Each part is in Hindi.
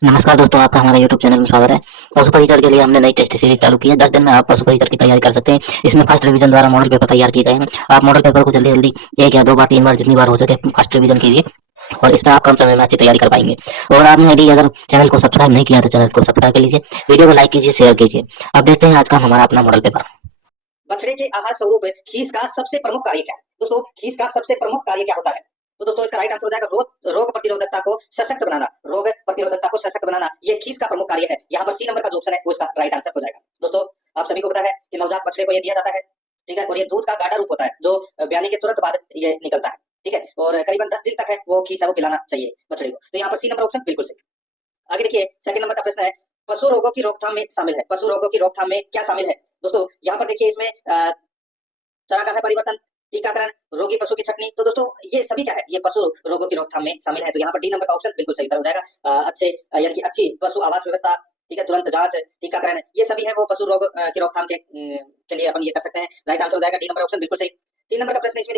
नमस्कार दोस्तों, आपका हमारे YouTube चैनल में स्वागत है। पशु परिचर के लिए हमने नई टेस्ट सीरीज चालू की है। 10 दिन में आप पशु परिचर की तैयारी कर सकते हैं। इसमें फर्स्ट रिवीजन द्वारा मॉडल पेपर तैयार किए गए हैं। आप मॉडल पेपर को जल्दी जल्दी 1 या 2 बार 3 बार जितनी बार हो सके फर्स्ट रिवीजन कीजिए और इसमें आप कम समय में अच्छी तैयारी कर पाएंगे। और आपने यदि अगर चैनल को सब्सक्राइब नहीं किया तो चैनल को सब्सक्राइब कर लीजिए, वीडियो को लाइक कीजिए, शेयर कीजिए। अब देखते हैं आज का हमारा अपना मॉडल पेपर। बछड़े के आहार स्वरूप खीस का सबसे प्रमुख कार्य क्या है? दोस्तों, खीस का सबसे प्रमुख कार्य क्या होता है? तो दोस्तों इसका राइट आंसर हो जाएगा रोग प्रतिरोधकता को सशक्त बनाना। रोग प्रतिरोधकता को सशक्त बनाना ये खीस का प्रमुख कार्य है। यहाँ पर सी नंबर का जो ऑप्शन है वो इसका राइट आंसर हो जाएगा। दोस्तों, आप सभी को पता है कि नवजात बछड़े को ये दिया जाता है, ठीक है, और ये दूध का गाढ़ा रूप होता है जो ब्याने के तुरंत बाद ये निकलता है, ठीक है, और करीबन 10 दिन तक है वो खीस है वो पिलाना चाहिए बछड़े को। तो यहाँ पर सी नंबर ऑप्शन बिल्कुल सही। आगे देखिए, सेकंड नंबर का प्रश्न है, पशु रोगों की रोकथाम में शामिल है। पशु रोगों की रोकथाम में क्या शामिल है? दोस्तों यहाँ पर देखिए, इसमें चारागाह परिवर्तन, टीकाकरण, रोगी पशु की छटनी। तो दोस्तों ये सभी क्या है? ये पशु रोगों की रोकथाम में शामिल है। तो यहाँ पर डी नंबर का ऑप्शन बिल्कुल सही उत्तर हो जाएगा। अच्छे यानी कि अच्छी पशु आवास व्यवस्था, ठीक है, तुरंत जांच, टीकाकरण, ये सभी है वो पशु रोग की रोकथाम के लिए अपन ये कर सकते हैं। राइट आंसर हो जाएगा डी नंबर ऑप्शन बिल्कुल सही। 3 नंबर का प्रश्न इसमें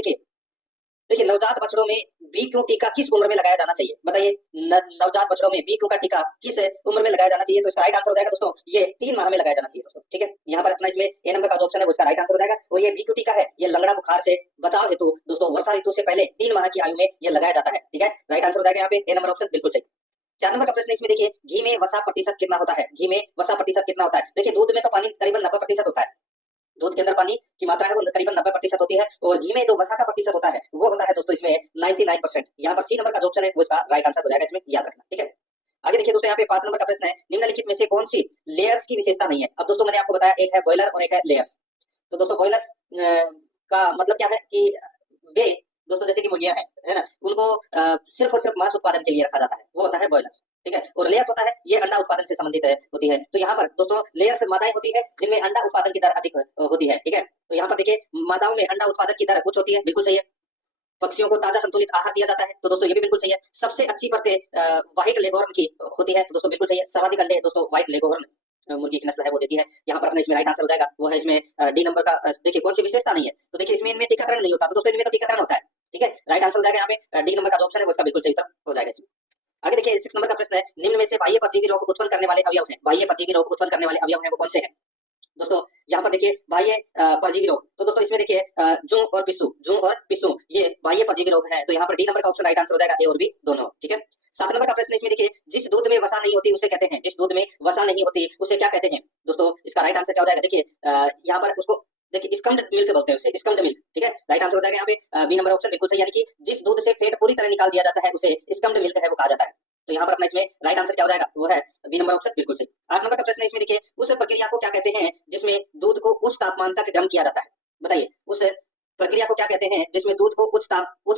देखिए, नवजात बछड़ों में बीक्यू टीका किस उम्र में लगाया जाना चाहिए? बताइए, नवजात बछड़ों में बीक्यू का टीका किस उम्र में लगाया जाना चाहिए? तो इसका राइट आंसर हो जाएगा दोस्तों, ये 3 माह में लगाया जाना चाहिए दोस्तों, ठीक है। यहाँ पर अपना इसमें ए नंबर का जो ऑप्शन है वो इसका राइट आंसर हो जाएगा। और ये बीक्यू टीका है, ये लंगड़ा बुखार से बचाव हेतु दोस्तों वर्षा ऋतु से पहले 3 माह की आयु में ये लगाया जाता है, ठीक है। राइट आंसर हो जाएगा यहाँ पे ए नंबर ऑप्शन बिल्कुल सही। 4 नंबर का प्रश्न इसमें देखिए, घी में वसा प्रतिशत कितना होता है? घी में वसा प्रतिशत कितना होता है? देखिए, दूध में तो पानी करीबन 90% होता है। दूध के अंदर पानी की मात्रा है वो करीबन 90% होती है, और घी में जो वसा का प्रतिशत होता है वो होता है दोस्तों इसमें 99%। यहाँ पर सी नंबर का जो ऑप्शन है वो इसका राइट आंसर हो जाएगा, इसमें याद रखना, ठीक है। आगे देखिए दोस्तों, यहाँ पे 5 नंबर का प्रश्न है, निम्नलिखित में से कौन सी लेयर्स की विशेषता नहीं है? अब दोस्तों मैंने आपको बताया एक है बॉयलर और एक है लेयर्स। तो दोस्तों बॉयलर्स का मतलब क्या है कि वे दोस्तों जैसे कि मुर्गियां हैं, है ना, उनको सिर्फ और सिर्फ मांस उत्पादन के लिए रखा जाता है, वो होता है बॉयलर, ठीक है। और लेयर्स होता है ये अंडा उत्पादन से संबंधित होती है। तो यहाँ पर दोस्तों लेयर्स मादाएं होती है जिनमें अंडा उत्पादन की दर अधिक होती है, ठीक है। तो यहाँ पर देखिए, मादाओं में अंडा उत्पादन की दर उच्च होती है, बिल्कुल सही है। पक्षियों को ताजा संतुलित आहार दिया जाता है, तो दोस्तों ये भी बिल्कुल सही है। सबसे अच्छी परतें व्हाइट लेगोर्न की होती है, तो दोस्तों बिल्कुल सही है। सर्वाधिक अंडे दोस्तों व्हाइट लेगोर्न मुर्गी की नस्ल है वो देती है। यहाँ पर अपना इसमें राइट आंसर हो जाएगा वो है इसमें डी नंबर का। देखिए कौन सी विशेषता नहीं है? तो देखिए इसमें इनमें टीकाकरण नहीं होता, तो दोस्तों इनमें तो टीकाकरण होता है, ठीक है। राइट आंसर हो जाएगा यहाँ पे डी नंबर का जो ऑप्शन है वो इसका बिल्कुल सही उत्तर हो जाएगा इसमें। आगे देखिए 6 नंबर का प्रश्न है, निम्न में से बाह्य परजीवी रोग उत्पन्न करने वाले अवयव हैं। बाह्य परजीवी रोग उत्पन्न करने वाले अवयव हैं वो कौन से हैं? दोस्तों यहाँ पर देखिए बाह्य परजीवी रोग, तो दोस्तों इसमें देखिए जूं और पिस्सू ये बाह्य परजीवी रोग है। तो यहाँ पर डी नंबर का ऑप्शन राइट आंसर हो जाएगा, ए और बी दोनों, ठीक है। 7 नंबर का प्रश्न इसमें देखिए, जिस दूध में वसा नहीं होती उसे कहते हैं, जिस दूध में वसा नहीं होती उसे क्या कहते हैं? दोस्तों इसका राइट आंसर क्या हो जाएगा? देखिए यहाँ पर उसको देखिए स्कम्ड मिल्क बोलते हैं उसे, स्कम्ड मिल्क, ठीक है। राइट आंसर हो जाएगा यहाँ पे बी नंबर ऑप्शन बिल्कुल सही, यानी कि जिस दूध से फेट पूरी तरह निकाल दिया जाता है उसे स्कम्ड मिल्क है वो कहा जाता है। तो यहाँ पर अपना इसमें राइट आंसर क्या हो जाएगा? वो है बी नंबर ऑप्शन बिल्कुल सही। 8 नंबर का प्रश्न इसमें देखिए, उस प्रक्रिया को क्या कहते हैं जिसमें दूध को उच्च तापमान तक गर्म किया जाता है? बताइए, उस प्रक्रिया को क्या कहते हैं जिसमें दूध को उच्च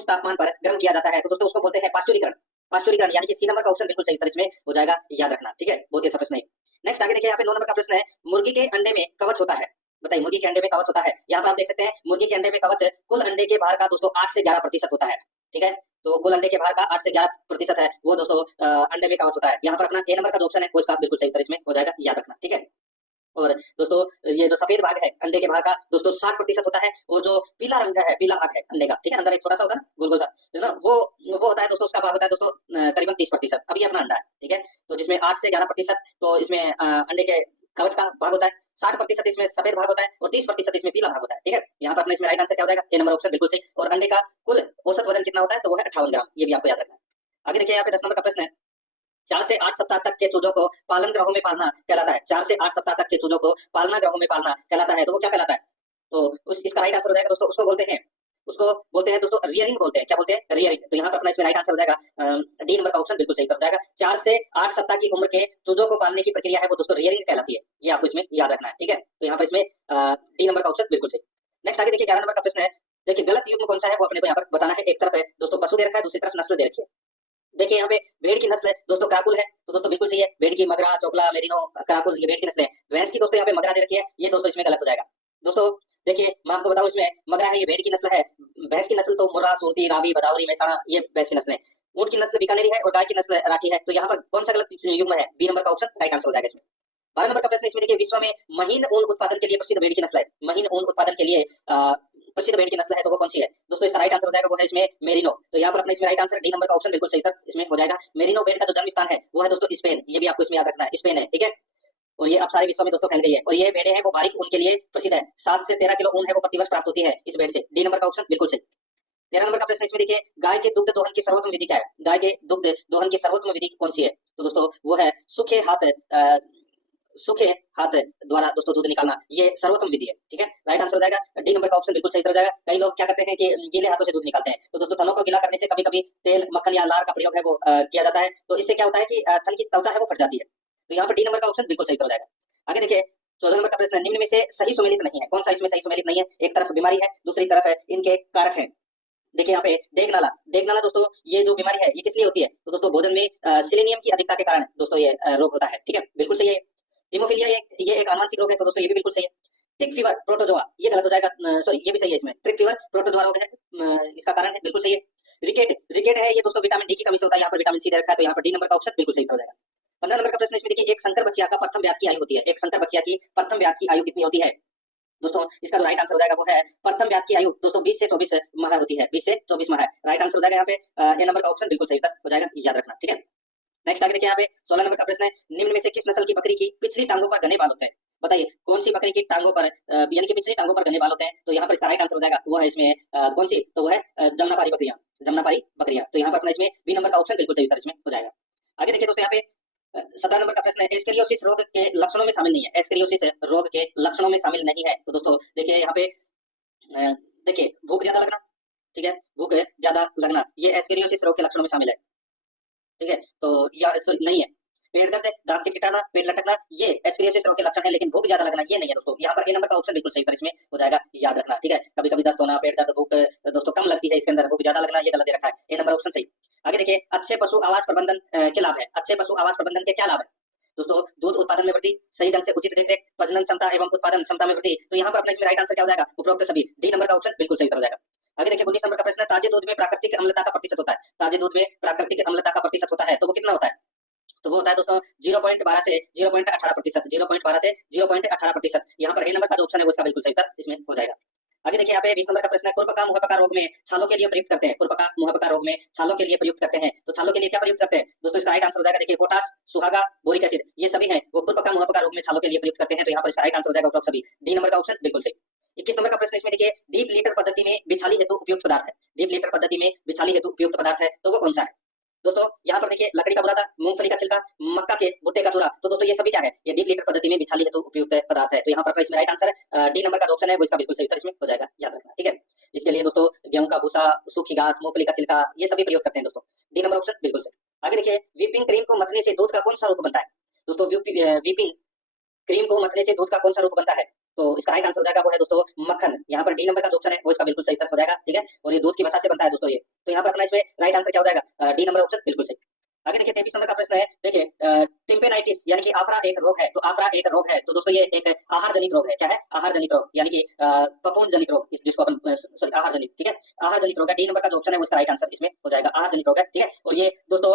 तापमान पर गर्म किया जाता है? तो दोस्तों उसको बोलते हैं पाश्चुरीकरण। पाश्चुरीकरण यानी कि सी नंबर का ऑप्शन बिल्कुल सही उत्तर इसमें हो जाएगा, याद रखना, ठीक है। बहुत ही अच्छा प्रश्न है। नेक्स्ट आगे देखिए, यहाँ पे 9 नंबर का प्रश्न है, मुर्गी के अंडे में कवच होता है। बताइए, मुर्गी के अंडे में कवच होता है। यहाँ पर आप देख सकते हैं मुर्गी के अंडे में कवच कुल अंडे के भार का दोस्तों 8 से 11% होता है, ठीक है। तो कुल अंडे के भार का 8 से 11% है वो दोस्तों अंडे में कवच होता है। यहाँ पर अपना ए नंबर का जो ऑप्शन है वो इसका बिल्कुल सही उत्तर इसमें हो जाएगा, याद रखना, ठीक है। और दोस्तों ये जो सफेद भाग है अंडे के भाग का दोस्तों 60% होता है, और जो पीला रंग का है, पीला भाग है अंडे का, ठीक है, अंदर एक छोटा सा होता है ना गोल गोल सा, है ना, वो होता है दोस्तों, उसका भाग होता है दोस्तों करीबन 30%। अभी अपना अंडा है, ठीक है, तो जिसमें 8 से 11%, तो इसमें अंडे के कवच का भाग होता है, 60% इसमें सफेद भाग होता है और 30% इसमें पीला भाग होता है, ठीक है। यहाँ पर अपना इसमें राइट आंसर क्या हो जाएगा? ए नंबर ऑप्शन बिल्कुल सही। और अंडे का कुल औसत वजन कितना होता है? तो वो है 58 ग्राम, ये भी आपको याद रखना है। आगे देखिए यहाँ पे 10 नंबर का प्रश्न है, 4 से 8 सप्ताह तक के चूजों को पालन ग्रहों में पालना कहलाता है। 4 से 8 सप्ताह तक के चूजों को पालना ग्रहों में पालना कहलाता है, तो वो क्या कहलाता है? तो इसका राइट आंसर हो जाएगा दोस्तों, उसको बोलते हैं दोस्तों रियरिंग बोलते हैं। क्या बोलते हैं? रियरिंग। तो यहाँ पर अपना इसमें राइट आंसर हो जाएगा डी नंबर का ऑप्शन बिल्कुल सही हो जाएगा। 4 से 8 सप्ताह की उम्र के चूजों को पालने की प्रक्रिया है वो दोस्तों रियरिंग कहलाती है, ये आपको इसमें याद रखना है, ठीक है। तो यहाँ पर इसमें डी नंबर का ऑप्शन बिल्कुल सही। नेक्स्ट आगे देखिए 11 नंबर का प्रश्न है, देखिए गलत युग्म कौन सा है वो अपने को यहाँ पर बताना है। एक तरफ है दोस्तों पशु दे रखा है, दूसरी तरफ नस्ल दे रखी है। देखिए यहाँ पे भेड़ की नस्ल दोस्तों कराकुल है, तो दोस्तों बिल्कुल सही है। भेड़ की मगरा, चोकला, मेरिनो, कराकुल, ये भेड़ की नस्ल है। भैंस की दोस्तों यहाँ पे मगरा दे रखी है, ये दोस्तों इसमें गलत हो जाएगा। दोस्तों देखिए मैं आपको बताऊं, इसमें मगरा है, ये भेड़ की नस्ल है। भैंस की नस्ल तो मुर्रा, सुरती, रावी, भदावरी, मेहसाणा, ये भैंस की नस्ल है। ऊंट की नस्ल बीकानेरी है और गाय की नस्ल राठी है। तो यहाँ पर कौन सा गलत युग्म है? बी नंबर का ऑप्शन राइट आंसर हो जाएगा इसमें। 12 नंबर का प्रश्न इसमें देखिए, विश्व में महीन ऊन उत्पादन के लिए प्रसिद्ध भेड़ की नस्ल है। महीन ऊन उत्पादन के लिए प्रसिद्ध भेड़ की नस्ल है तो वो कौन सी है? दोस्तों इसका राइट आंसर हो जाएगा वो है इसमें मेरिनो। तो यहाँ पर अपने इसमें राइट आंसर डी नंबर का ऑप्शन बिल्कुल सही था, इसमें हो जाएगा। मेरिनो भेड़ का जो जन्म स्थान है वो है दोस्तों स्पेन, ये भी आपको इसमें याद रखना है, स्पेन है, ठीक है। और ये अब सारे विश्व में दोस्तों फैल गई है। और ये भेड़े हैं वो बारीक ऊन के लिए प्रसिद्ध है, 7 से 13 किलो ऊन है वो प्रतिवर्ष प्राप्त होती है इस भेड़ से। डी नंबर का ऑप्शन बिल्कुल सही। 13 नंबर का प्रश्न इसमें देखिए, गाय के दुग्ध दोहन की सर्वोत्तम विधि क्या है? गाय के दुग्ध दोहन की सर्वोत्तम विधि कौन सी है? तो दोस्तों वो है सूखे हाथ द्वारा दोस्तों दूध निकालना, ये सर्वोत्तम विधि है, ठीक है। राइट आंसर हो जाएगा डी नंबर का ऑप्शन बिल्कुल सही हो जाएगा। कई लोग क्या करते हैं कि गीले हाथों से दूध निकालते हैं, तो दोस्तों थनों को गीला करने से कभी कभी तेल, मक्खन या लार का प्रयोग है वो किया जाता है, तो इससे क्या होता है कि थन की त्वचा है वो फट जाती है। तो यहाँ पर डी नंबर का ऑप्शन बिल्कुल सही हो जाएगा। आगे देखिए 14 नंबर का प्रश्न, निम्न में से सही सुमेलित नहीं है, कौन सा इसमें सही सुमेलित नहीं है? एक तरफ बीमारी है, दूसरी तरफ है इनके कारक है। देखिए यहाँ पे डेगनाला, डेगनाला दोस्तों ये जो बीमारी है ये किस लिए होती है? तो दोस्तों भोजन में सिलेनियम की अधिकता के कारण दोस्तों ये रोग होता है, ठीक है, बिल्कुल सही है। हीमोफीलिया ये एक आनुवंशिक रोग है, तो दोस्तों ये भी बिल्कुल सही है। टिक फीवर प्रोटोजोआ ये गलत हो जाएगा, सॉरी ये भी सही है इसमें। ट्रिक फीवर प्रोटोजोआ रोग है, इसका कारण है, बिल्कुल सही है। रिकेट, रिकेट है ये दोस्तों विटामिन डी की कमी से होता है, यहाँ पर विटामिन सी दे रखा है, तो यहाँ पर डी नंबर का ऑप्शन बिल्कुल सही हो जाएगा। 15 नंबर का प्रश्न इसमें देखिए, एक संकर बच्चिया का प्रथम ब्यात की आयु होती है, एक संकर बच्चिया की प्रथम ब्यात की आयु कितनी होती है? दोस्तों इसका जो राइट आंसर हो जाएगा वो है प्रथम ब्यात की आयु दोस्तों 20 से 24 माह होती है, 20 से 24 माह है। राइट आंसर हो जाएगा यहाँ पे ए नंबर का ऑप्शन बिल्कुल सही हो जाएगा, याद रखना, ठीक है। नेक्स्ट आगे देखिए यहाँ पे 16 नंबर का प्रश्न है, निम्न में से किस नस्ल की बकरी की पिछली टांगों पर घने बाल होते हैं? बताइए कौन सी बकरी की टांगों पर यानी कि पिछली टांगों पर घने बाल होते हैं? तो यहाँ पर इसका राइट आंसर हो जाएगा वो है इसमें कौन सी? तो वो है जमुनापारी बकरियां, जमुनापारी बकरियां। तो यहाँ पर अपना इसमें बी नंबर का ऑप्शन बिल्कुल सही उत्तर इसमें हो जाएगा। आगे देखिए दोस्तों यहाँ पे 17 नंबर का प्रश्न है, एस्केरियोसिस रोग के लक्षणों में शामिल नहीं है, एस्केरियोसिस रोग के लक्षणों में शामिल नहीं है। तो दोस्तों देखिए यहाँ पे देखिए भूख ज्यादा लगना, ठीक है, भूख ज्यादा लगना ये एस्केरियोसिस रोग के लक्षणों में शामिल है, ठीक है। तो यह नहीं है। पेट दर्द, दांत खिटखिटाना, पेट लटकना ये एस्केरियोसिस रोग के लक्षण है, लेकिन भूख ज्यादा लगना ये नहीं है दोस्तों। यहाँ पर ए नंबर का ऑप्शन बिल्कुल सही उत्तर इसमें हो जाएगा, याद रखना, ठीक है। कभी कभी दस्त होना, पेट दर्द, भूख दोस्तों कम लगती है, इसके अंदर भूख ज्यादा लगना ये गलत दे रखा है, ए नंबर ऑप्शन सही। आगे देखिए अच्छे पशु आवास प्रबंधन के लाभ है, अच्छे पशु आवास प्रबंधन के क्या लाभ है? दोस्तों दूध उत्पादन में वृद्धि, सही ढंग से उचित देखरेख, प्रजनन क्षमता एवं उत्पादन क्षमता में वृद्धि। तो यहाँ पर अपना इसमें राइट आंसर क्या हो जाएगा? उपरोक्त सभी, डी नंबर का ऑप्शन बिल्कुल सही उत्तर हो जाएगा। आगे देखिए 19 नंबर का प्रश्न है, ताजे दूध में प्राकृतिक अम्लता का प्रतिशत होता है, ताजे दूध में प्राकृतिक अम्लता का प्रतिशत होता है तो वो कितना होता है? तो वो होता है दोस्तों 0.12 से 0.18%, 0.12 से 0.18%। यहाँ पर ए नंबर का जो ऑप्शन है वो इसका बिल्कुल सही उत्तर इसमें हो जाएगा। आगे देखिए यहाँ पे 20 नंबर का प्रश्न है, खुरपका मुंहपका रोग में छालों के लिए प्रयुक्त करते हैं, खुरपका मुंहपका रोग में छालों के लिए प्रयुक्त करते हैं, तो छालों के लिए क्या प्रयुक्त करते हैं? दोस्तों इसका राइट आंसर हो जाएगा देखिए पोटाश, सुहागा, बोरिक एसिड ये सभी हैं वो खुरपका मुंहपका रोग में छालों के लिए प्रयुक्त करते हैं, तो यहाँ पर इसका राइट आंसर हो जाएगा उपरोक्त सभी, डी नंबर का ऑप्शन बिल्कुल सही। 21 नंबर का प्रश्न इसमें देखिए, डीप लीटर पद्धति में बिछाली हेतु उपयुक्त पदार्थ है, डीप लीटर पद्धति में बिछाली हेतु उपयुक्त पदार्थ है तो वो कौन सा है? दोस्तों यहाँ पर देखिए लकड़ी का बुरादा, मूंगफली का छिलका, मक्का के भुट्टे का चूरा, तो दोस्तों ये सभी क्या है? ये डीप लीटर पद्धति में बिछाली हेतु उपयुक्त पदार्थ है, तो यहाँ पर इसमें राइट आंसर डी नंबर का जो ऑप्शन है वो इसका बिल्कुल सही उत्तर इसमें हो जाएगा, याद रखना, ठीक है। इसके लिए दोस्तों गेहूं का भूसा, सूखी घास, मूंगफली का छिलका ये सभी प्रयोग करते हैं दोस्तों, डी नंबर ऑप्शन बिल्कुल सही। आगे देखिए व्हिपिंग क्रीम को मथने से दूध का कौन सा रूप बनता है? दोस्तों व्हिपिंग क्रीम को मथने से दूध का कौन सा रूप बनता है? तो इसका राइट आंसर हो जाएगा वो है दोस्तों मक्खन, यहाँ पर डी नंबर का जो ऑप्शन है वो इसका बिल्कुल सही उत्तर हो जाएगा, ठीक है। और ये दूध की वसा से बनता है दोस्तों ये, तो यहाँ पर अपना इसमें राइट आंसर क्या हो जाएगा? डी नंबर ऑप्शन बिल्कुल सही। आगे देखिए 23 नंबर का प्रश्न है, देखिए टिम्पेनाइटिस यानी कि आफरा एक रोग है, तो आफरा एक रोग है तो दोस्तों ये एक आहार जनित रोग है, क्या है? आहार जनित रोग यानी कि पपून जनित रोग, जिसको अपन सॉरी आहार जनित, ठीक है, आहार जनित रोग है, डी नंबर का जो ऑप्शन है वो इसका राइट आंसर इसमें हो जाएगा, आहार जनित रोग है, ठीक है। और ये दोस्तों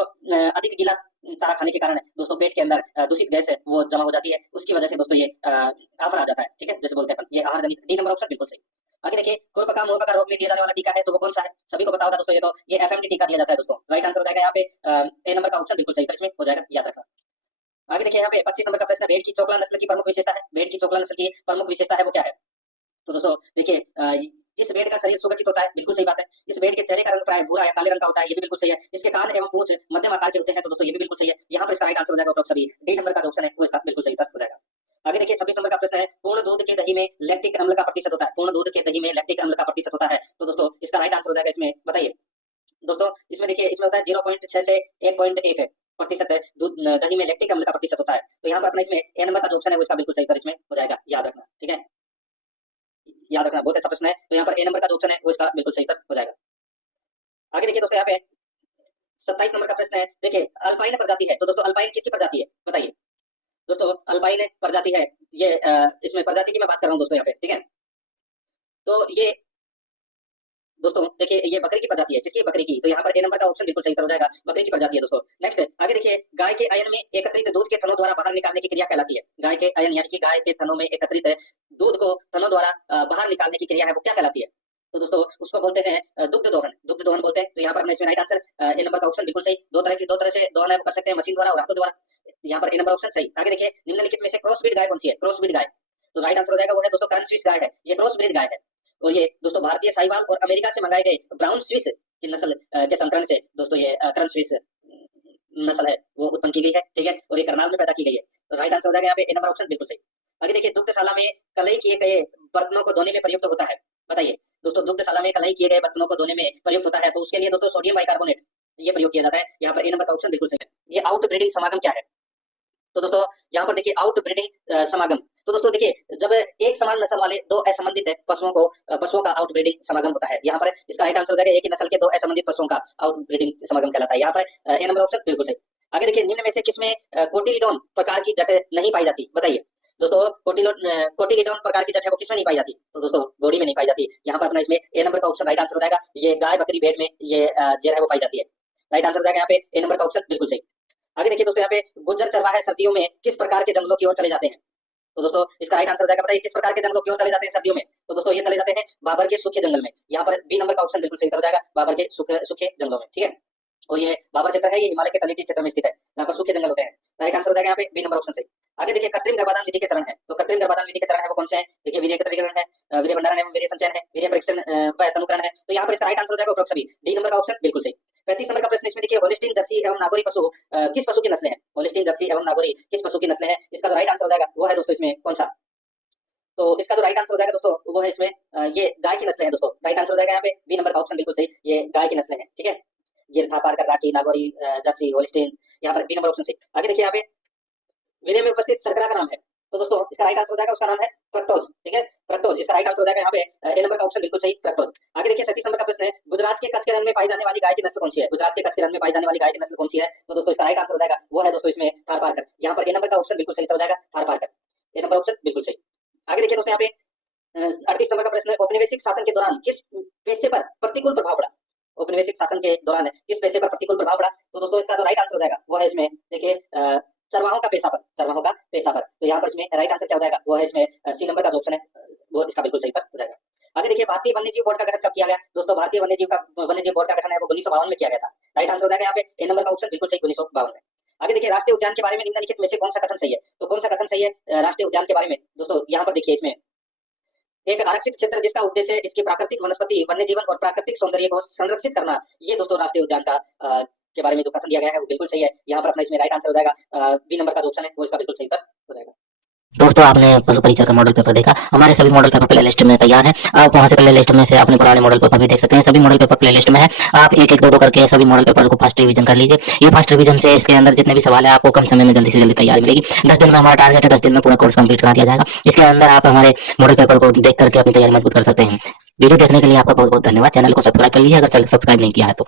अधिक गीला चारा खाने के कारण दोस्तों पेट के अंदर दूषित गैस है वो जमा हो जाती है, उसकी वजह से दोस्तों ये आफरा आ जाता है, ठीक है, जैसे बोलते हैं अपन, ये आहार जनित, डी नंबर ऑप्शन बिल्कुल सही। आगे देखिए खुरपका मुंहपका रोग में दिया जाने वाला टीका है तो वो कौन सा है? सभी को पता होगा दोस्तों, ये तो ये एफएमडी टीका दिया जाता है दोस्तों, राइट आंसर हो जाएगा यहाँ पे ए नंबर का ऑप्शन बिल्कुल सही इसमें हो जाएगा, याद रखना। आगे देखिए यहाँ पे 25 नंबर का प्रश्न है, भेड़ की चोकला नस्ल की प्रमुख विशेषता है, भेड़ की चोकला नस्ल की प्रमुख विशेषता है वो क्या है? तो दोस्तों देखिए इस भेड़ का शरीर सुगठित होता है, बिल्कुल सही बात है। इस भेड़ के चेहरे का रंग प्राय भूरा या काले रंग का होता है, ये भी बिल्कुल सही है। इसके कान एवं पूंछ मध्यम आकार के होते हैं, तो दोस्तों ये भी बिल्कुल सही है। यहाँ पर इसका राइट आंसर हो जाएगा उपरोक्त सभी, डी नंबर का जो ऑप्शन है वो इसका बिल्कुल सही उत्तर हो जाएगा। आगे देखिए 26 नंबर का प्रश्न है, पूर्ण दूध के दही में लैक्टिक अम्ल का प्रतिशत होता है, पूर्ण दूध के दही में लैक्टिक अम्ल का प्रतिशत होता है, तो दोस्तों इसका राइट आंसर हो जाएगा इसमें, बताइए दोस्तों इसमें देखिए इसमें होता है 0.6 से 1.1% दूध दही में लैक्टिक अम्ल का प्रतिशत होता है, तो यहाँ पर अपना इसमें ए नंबर का जो ऑप्शन है वो इसका बिल्कुल सही उत्तर इसमें हो जाएगा, याद रखना, ठीक है, याद रखना, बहुत अच्छा प्रश्न है। तो यहाँ पर ए नंबर का जो ऑप्शन है वो इसका बिल्कुल सही उत्तर हो जाएगा। आगे देखिए दोस्तों यहाँ पे 27 नंबर का प्रश्न है, देखिए अल्पाइन प्रजाति है, तो दोस्तों अल्पाइन किसकी प्रजाति है बताइए? दोस्तों अल्पाइन प्रजाति है ये इसमें प्रजाति की मैं बात कर रहा हूँ दोस्तों यहाँ पे, ठीक है। तो ये दोस्तों देखिए ये बकरी की प्रजाति है, किसकी? बकरी की, तो यहाँ पर ए नंबर का ऑप्शन बिल्कुल सही हो जाएगा, बकरी की प्रजाति है दोस्तों। नेक्स्ट आगे देखिए गाय के अयन में एकत्रित दूध के थनों द्वारा बाहर निकालने की क्रिया कहलाती है, गाय के अयन यानी कि गाय के थनों में एकत्रित दूध को थनों द्वारा बाहर निकालने की क्रिया है वो क्या कहलाती है? तो दोस्तों उसको बोलते हैं दुग्ध दोहन, दुग्ध दोहन बोलते हैं। तो यहाँ पर हमने इसमें राइट आंसर ए नंबर का ऑप्शन बिल्कुल सही। दो तरह से दोहन है वो कर सकते हैं, मशीन द्वारा और हाथों द्वारा। यहाँ पर ए नंबर ऑप्शन सही। आगे देखिए निम्नलिखित में से क्रॉस ब्रीड गाय कौन सी है? क्रॉस ब्रीड गाय, तो राइट आंसर हो जाएगा वो है दोस्तों करण स्विस गाय है, ये क्रॉस ब्रीड गाय है। और ये दोस्तों भारतीय साहिवाल और अमेरिका से मंगाए गए ब्राउन स्विस की नस्ल के संकरण से दोस्तों ये करण स्विस नस्ल है वो उत्पन्न की गई है, ठीक है। और ये करनाल में पैदा की गई है। तो राइट आंसर हो जाएगा यहाँ पे ए नंबर ऑप्शन बिल्कुल सही। आगे देखिए दुग्धशाला में कलई किए गए बर्तनों को धोने में प्रयुक्त होता है, बताइए दोस्तों दुग्धशाला में कलई किए गए बर्तनों को धोने में प्रयुक्त होता है, तो उसके लिए दोस्तों सोडियम बाइकार्बोनेट ये प्रयोग किया जाता है। यहाँ पर ए नंबर का ऑप्शन बिल्कुल सही है। ये आउट ब्रीडिंग समागम क्या है? तो दोस्तों यहाँ पर देखिए आउट ब्रीडिंग समागम, तो दोस्तों देखिए जब एक समान नस्ल वाले दो असंबंधित पशुओं का आउट ब्रीडिंग समागम होता है। यहाँ पर इसका राइट आंसर हो जाएगा एक ही नस्ल के दो असंबंधित पशुओं का आउट ब्रीडिंग समागम कहलाता है। यहाँ पर ए नंबर ऑप्शन बिल्कुल सही। आगे देखिए निम्न में से किसमें कोटिलिडोन प्रकार की जट नहीं पाई जाती, बताइए दोस्तों कोटिलिडोन प्रकार की जट है वो किसमें नहीं पाई जाती? तो दोस्तों घोड़ी में नहीं पाई जाती। यहाँ पर अपना इसमें ए नंबर का ऑप्शन राइट आंसर हो जाएगा, ये गाय बकरी भेड़ में ये जड़ है वो पाई जाती है। राइट आंसर हो जाएगा यहाँ पे ए नंबर का ऑप्शन बिल्कुल सही। आगे देखिए दोस्तों यहाँ पे गुज्जर चरवाहे सर्दियों में किस प्रकार के जंगलों की ओर चले जाते हैं? तो दोस्तों इसका राइट आंसर हो जाएगा, बताइए किस प्रकार के जंगलों की ओर चले जाते हैं सर्दियों में? तो दोस्तों ये चले जाते हैं बाबर के सूखे जंगल में। यहाँ पर बी नंबर का ऑप्शन बिल्कुल सही हो जाएगा, बाबर के सूखे जंगलों में, ठीक है। और ये बाबर क्षेत्र है, ये हिमालय के तटीय क्षेत्र में स्थित है जहाँ पर सूखे जंगल होते हैं। राइट आंसर हो जाएगा यहाँ पे बी नंबर ऑप्शन सही। आगे देखिए कृत्रिम गर्भाधान विधि के चरण है, तो कृत्रिम गर्भाधान विधि के चरण है वो कौन से हैं? देखिए वीर्य एकत्रीकरण है, वीर्य भंडारण एवं वीर्य संचयन है, वीर्य परीक्षण व तनुकरण है। तो यहाँ पर इसका राइट आंसर हो जाएगा उपरोक्त सभी, डी नंबर का ऑप्शन बिल्कुल सही। 35 नंबर का प्रश्न इसमें देखिए होलिस्टीन जर्सी एवं नागोरी पशु किस पशु की नस्लें हैं? होलिस्टीन जर्सी एवं नागोरी किस पशु की नस्लें हैं? इसका जो राइट आंसर हो जाएगा वो है दोस्तों इसमें कौन सा? तो इसका जो राइट आंसर हो जाएगा दोस्तों वो है इसमें ये गाय की नस्लें हैं दोस्तों। राइट आंसर हो जाएगा यहाँ पे बी नंबर का ऑप्शन बिल्कुल सही, ये गाय की नस्लें हैं, ठीक है। गिर, थापारकर, राठी, नागौरी, जर्सी, होलिस्टीन, यहाँ पर बी नंबर ऑप्शन सही। आगे देखिए यहाँ पे वीर्य में उपस्थित शर्करा का नाम है, तो दोस्तों इसका राइट आंसर हो जाएगा, उसका नाम है फ्रक्टोज, ठीक है, फ्रक्टोज इसका राइट आंसर हो जाएगा यहाँ पे ए नंबर का ऑप्शन बिल्कुल सही, फ्रक्टोज। आगे देखिए 37 नंबर का प्रश्न है गुजरात के कच्छ के रण में पाई जाने वाली गाय की नस्ल कौन सी है? गुजरात के कच्छ के रण में पाई जाने वाली गाय की नस्ल कौन सी है? तो दोस्तों इसका राइट आंसर हो जाएगा वो है दोस्तों इसमें थारपारकर। यहाँ पर ए नंबर का ऑप्शन बिल्कुल सही हो जाएगा, थारपारकर, ए नंबर ऑप्शन बिल्कुल सही। आगे देखिए दोस्तों यहाँ पे 38 नंबर का प्रश्न है औपनिवेशिक शासन के दौरान किस पेशे पर प्रतिकूल प्रभाव पड़ा? औपनिवेशिक शासन के दौरान किस पेशे पर प्रतिकूल प्रभाव पड़ा? तो दोस्तों इसका जो राइट आंसर हो जाएगा वो है इसमें देखिए चरवाहों का पेशा पर, चरवाहों का पेशा पर। तो यहाँ पर इसमें राइट आंसर क्या हो जाएगा वो है इसमें सी नंबर का जो ऑप्शन है वो इसका बिल्कुल सही हो जाएगा। आगे देखिए भारतीय वन्यजीव बोर्ड का गठन कब किया गया? दोस्तों भारतीय वन्यजीव बोर्ड का गठन है वो 1952 में किया गया था। राइट आंसर हो जाएगा यहाँ पे ए नंबर का ऑप्शन बिल्कुल सही, 1952 में। आगे देखिए राष्ट्रीय उद्यान के बारे में निम्नलिखित में से कौन सा कथन सही है? तो कौन सा कथन सही है राष्ट्रीय उद्यान के बारे में? दोस्तों यहाँ पर देखिए इसमें एक आरक्षित क्षेत्र जिसका उद्देश्य इसकी प्राकृतिक वनस्पति, वन्य जीवन और प्राकृतिक सौंदर्य को संरक्षित करना, ये दोस्तों राष्ट्रीय उद्यान का के बारे में जो कथन दिया गया है वो बिल्कुल सही है। यहाँ पर अपना इसमें राइट आंसर हो जाएगा बी नंबर का जो ऑप्शन है वो इसका बिल्कुल सही उत्तर हो जाएगा। दोस्तों आपने पशु परिचर का मॉडल पेपर देखा, हमारे सभी मॉडल पेपर प्ले लिस्ट में तैयार है। आप वहां से प्ले लिस्ट में से अपने पुराने मॉडल पेपर भी देख सकते हैं, सभी मॉडल पेपर प्ले लिस्ट में है। आप एक एक दो करके सभी मॉडल पेपर को फास्ट रिवीजन कर लीजिए। ये फास्ट रिवीजन से इसके अंदर जितने भी सवाल है आपको कम समय में जल्दी से जल्दी तैयारी मिलेगी। 10 दिन में हमारा टारगेट है, 10 दिन में पूरा कोर्स कंप्लीट करा दिया जाएगा। इसके अंदर आप हमारे मॉडल पेपर को देख करके अपनी तैयारी मजबूत कर सकते हैं। वीडियो देखने के लिए आपका बहुत बहुत धन्यवाद। चैनल को सब्सक्राइब कर लीजिए अगर सब्सक्राइब नहीं किया है तो।